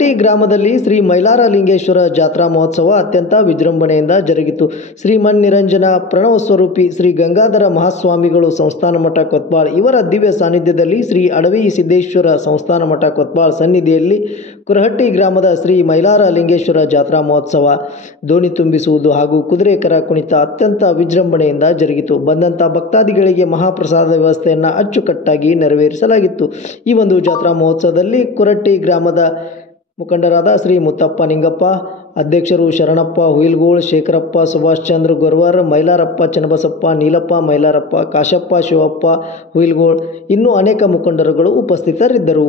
ಕುರಹಟ್ಟಿ ಗ್ರಾಮದಲ್ಲಿ ಶ್ರೀ ಮೈಲಾರಲಿಂಗೇಶ್ವರ ಜಾತ್ರಾ ಮಹೋತ್ಸವ ಅತ್ಯಂತ ವಿಜೃಂಭಣೆಯಿಂದ ಜರುಗಿತು. ಶ್ರೀಮನ್ನಿರಂಜನ ಪ್ರಣವ ಸ್ವರೂಪಿ ಶ್ರೀ ಗಂಗಾಧರ ಮಹಾಸ್ವಾಮಿಗಳು ಸಂಸ್ಥಾನ ಮಠ ಕೊತ್ವಾಳ್ ಇವರ ದಿವ್ಯ ಸಾನ್ನಿಧ್ಯದಲ್ಲಿ ಶ್ರೀ ಅಡವಿ ಸಿದ್ದೇಶ್ವರ ಸಂಸ್ಥಾನ ಮಠ ಕೊತ್ವಾಳ್ ಸನ್ನಿಧಿಯಲ್ಲಿ ಕುರಹಟ್ಟಿ ಗ್ರಾಮದ ಶ್ರೀ ಮೈಲಾರಲಿಂಗೇಶ್ವರ ಜಾತ್ರಾ ಮಹೋತ್ಸವ, ದೋಣಿ ತುಂಬಿಸುವುದು ಹಾಗೂ ಕುದುರೆ ಕರ ಕುಣಿತ ಅತ್ಯಂತ ವಿಜೃಂಭಣೆಯಿಂದ ಜರುಗಿತು. ಬಂದಂಥ ಭಕ್ತಾದಿಗಳಿಗೆ ಮಹಾಪ್ರಸಾದ ವ್ಯವಸ್ಥೆಯನ್ನು ಅಚ್ಚುಕಟ್ಟಾಗಿ ನೆರವೇರಿಸಲಾಗಿತ್ತು. ಈ ಒಂದು ಜಾತ್ರಾ ಮಹೋತ್ಸವದಲ್ಲಿ ಕುರಟ್ಟಿ ಗ್ರಾಮದ ಮುಖಂಡರಾದ ಶ್ರೀ ಮುತ್ತಪ್ಪ ನಿಂಗಪ್ಪ, ಅಧ್ಯಕ್ಷರು ಶರಣಪ್ಪ ಹುಯಿಲ್ಗೋಳ್, ಶೇಖರಪ್ಪ, ಸುಭಾಷ್ ಚಂದ್ರ ಗೊರವರ್, ಮೈಲಾರಪ್ಪ ಚನ್ನಬಸಪ್ಪ, ನೀಲಪ್ಪ ಮೈಲಾರಪ್ಪ, ಕಾಶಪ್ಪ ಶಿವಪ್ಪ ಹುಯಿಲ್ಗೋಳ್ ಇನ್ನೂ ಅನೇಕ ಮುಖಂಡರುಗಳು ಉಪಸ್ಥಿತರಿದ್ದರು.